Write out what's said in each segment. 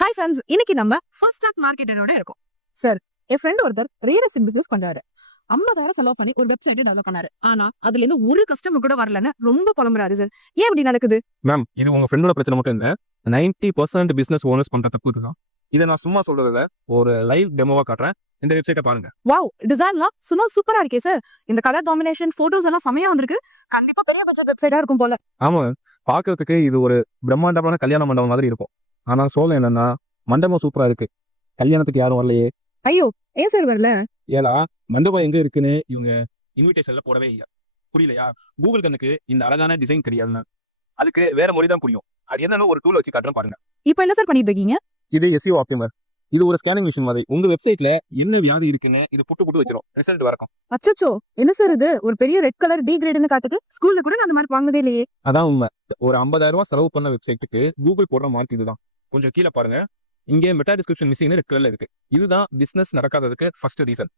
Hi friends, இன்னைக்கு நம்ம first stock மார்க்கெட்டரோட இருக்கோம். சார், என் ஃப்ரெண்ட் ஒருத்தர் ரியல் எஸ்டேட் பிசினஸ் பண்றாரு. 50,000 செலவு பண்ணி ஒரு வெப்சைட் டெவலப் பண்ணாரு. ஆனா அதுல இருந்து ஒரு கஸ்டமர் கூட வரலன்னு ரொம்ப புலம்புறாரு சார். ஏன் இப்படி நடக்குது? மேம், இது உங்க ஃப்ரெண்டோட பிரச்சனை மட்டும் இல்ல. 90% பிசினஸ் ஓனர்ஸ் பண்ற தப்பு இதுதான். இதை நான் சும்மா சொல்றதுல ஒரு லைவ் டெமோவா காட்டுறேன். இந்த வெப்சைட்டை பாருங்க. வாவ், டிசைன்லாம் சும்மா சூப்பரா இருக்கே சார். இந்த கலர் காம்பினேஷன், போட்டோஸ் எல்லாம் செமையா வந்திருக்கு. கண்டிப்பா பெரிய பட்ஜெட் வெப்சைட்டா இருக்கும் போல. ஆமா, பாக்குறதுக்கு இது ஒரு பிரம்மாண்டமான கல்யாண மண்டபம் மாதிரி இருக்கும். ஆனா சோழம் என்னன்னா, மண்டபம் சூப்பரா இருக்கு, கல்யாணத்துக்கு யாரும் வரலையே. ஐயோ, ஏன் சார் வரல? ஏலா, மண்டபம் எங்க இருக்குன்னு இவங்க இன்விடேஷன்ல போடவே இல்லை. புரியலையா? கூகுள் கண்ணுக்கு இந்த அழகான டிசைன் தெரியாதுன்னு, அதுக்கு வேற மொழி தான் புரியும். அது என்னன்னு ஒரு டூல் வச்சு காட்டுறேன் பாருங்க. இப்போ என்ன சார் பண்ணிட்டு இருக்கீங்க? இது SEO ஆப்டிமர். இது ஒரு ஸ்கேனிங் மிஷின் மாதிரி. உங்க வெப்சைட்ல என்ன வியாதி இருக்குன்னு இது புட்டு வச்சிரும். ரிசல்ட் வரக்கும். அச்சச்சோ, என்ன சார் இது? ஒரு பெரிய ரெட் கலர் டி கிரேட்னு காட்டுது. ஸ்கூல்ல கூட நான் அந்த மாதிரி வாங்குனதே இல்லையே. அதான் உண்மை. ஒரு 50,000 ரூபாய் செலவு பண்ண வெப்சைட்டுக்கு கூகுள் போடுற மார்க் இதுதான். கொஞ்சம் கீழே பாருங்க, இங்கே மெட்டா டிஸ்கிரிப்ஷன் மிஸ்ஸிங்னு ரெட் கலர்ல இருக்கு. இதுதான் பிசினஸ் நடக்காததுக்கு ஃபர்ஸ்ட் ரீசன்.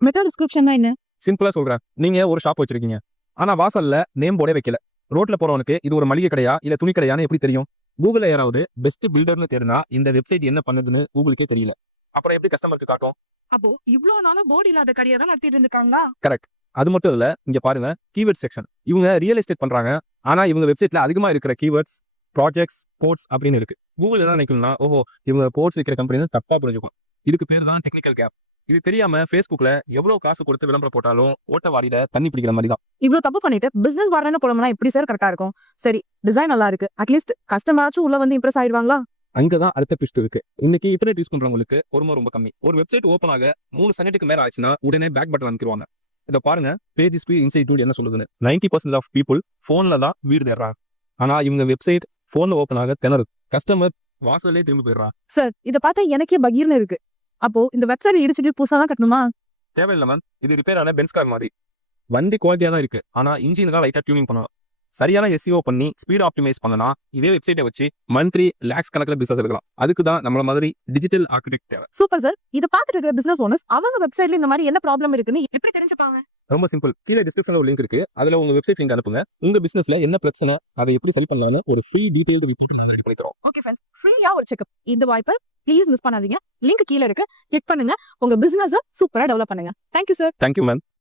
மெட்டா டிஸ்கிரிப்ஷன்னா என்ன? சிம்பிளா சொல்றேன். நீங்க ஒரு ஷாப் வச்சிருக்கீங்க, ஆனா வாசல்ல நேம் போர்டே வைக்கல. ரோட்ல போறவனுக்கு இது ஒரு மளிகை கடையா இல்ல துணி கடையான்னு எப்படி தெரியும்? கூகுள்ல யாராவது பெஸ்ட் பில்டர்னு தேடினா இந்த வெப்சைட் என்ன பண்ணுதுன்னு கூகுளுக்கே தெரியல. அப்புறம் எப்படி கஸ்டமருக்கு காட்டும்? அப்போ இவ்வளவு நாளா போர்டு இல்லாத கடையை தான் நடத்திட்டு இருந்திருக்காங்களா? கரெக்ட். அது மட்டும் இல்ல, இங்க பாருங்க, கீவேர்ட் செக்ஷன். இவங்க ரியல் எஸ்டேட் பண்றாங்க, ஆனா இவங்க வெப்சைட்ல அதிகமா இருக்கிற கீவேர்ட்ஸ் ப்ராஜெக்ட்ஸ், போர்ட்ஸ் அப்படின்னு இருக்கு. கூகுள் என்ன நினைக்கணும்னா, ஓஹோ இவங்க போர்ட்ஸ் விற்கிற கம்பெனி தப்பா புரிஞ்சுக்கும். இதுக்கு பேர் தான் டெக்னிக்கல் கேப். இது தெரியாம Facebookல எவ்வளவு காசு கொடுத்து விளம்பரம் போட்டாலும் ஓட்ட வாடிட தண்ணி பிடிக்கிற மாதிரி தான். இவ்வளவு தப்பு பண்ணிட்டு பிசினஸ் வரலன்னு போனோம்னா எப்படி சார் கரெக்டா இருக்கும்? சரி, டிசைன் நல்லா இருக்கு, அட்லீஸ்ட் கஸ்டமராச்சும் உள்ள வந்து இம்ப்ரெஸ் ஆயிடுவாங்களா? அங்கதான் அடுத்த ட்விஸ்ட் இருக்கு. இன்னைக்கு இன்டர்நெட் யூஸ் பண்றவங்களுக்கு ரொம்ப கம்மி. ஒரு வெப்சைட் ஓப்பன் ஆக 3 செகண்டுக்கு மேல ஆச்சுன்னா உடனே பேக் பட்டன் அனுப்பிடுவாங்க. இதை பாருங்க, பேஜ் ஸ்பீட் இன்சைட் டூல் என்ன சொல்லுதுன்னு. 90% ஆஃப் பீப்புள் போன்ல தான் வீடு தேடுறாங்க. ஆனா இவங்க வெப்சைட் போன்ல ஓப்பன் ஆக திணறு. கஸ்டமர் வாசல்லே திரும்பி போயிடுறா. சார், இத பார்த்தா எனக்கே பகீர்னு இருக்கு. அப்போ இந்த வெப்சைட் இடிச்சிட்டு புதுசா தான் கட்டணுமா? தேவையில்லை மேம், இது ரிப்பேர் ஆன பென்ஸ் கார் மாதிரி. வண்டி குவாலிட்டியா தான் இருக்கு, ஆனா இன்ஜின் தான் லைட்டா டியூனிங் பண்ணணும். சரியான SEO பண்ணி ஸ்பீட் ஆப்டிமைஸ் பண்ணனா இதே வெப்சைட்டை வச்சு மந்த்லி லேக்ஸ் கணக்கில் பிசினஸ் எடுக்கலாம். அதுக்கு தான் நம்மள மாதிரி டிஜிட்டல் ஆர்கிடெக்ட் தேவை. Super sir. இத பார்த்துட்டு இருக்கிற பிசினஸ் ஓனர்ஸ் அவங்க வெப்சைட்ல இந்த மாதிரி என்ன ப்ராப்ளம் இருக்குன்னு எப்படி தெரிஞ்சுப்பாங்க? ரொம்ப சிம்பிள். கீழே டிஸ்கிரிப்ஷன்ல ஒரு லிங்க் இருக்கு, அதுல உங்க வெப்சைட் லிங்க் அனுப்புங்க. உங்க பிசினஸ்ல என்ன பிரச்சனை, அதை எப்படி சரி பண்ணலாம்னு ஒரு ஃப்ரீ டீடைல்டு ரிப்போர்ட் ரெடி பண்ணி தரோம். ஓகே ஃப்ரெண்ட்ஸ், ஃப்ரீயா ஒரு செக்அப். இந்த வாய்ப்பை ப்ளீஸ் மிஸ் பண்ணாதீங்க. லிங்க் கீழ இருக்கு, கிளிக் பண்ணுங்க. உங்க பிசினஸை சூப்பரா டெவலப் பண்ணுங்க. Thank you sir. Thank you ma'am.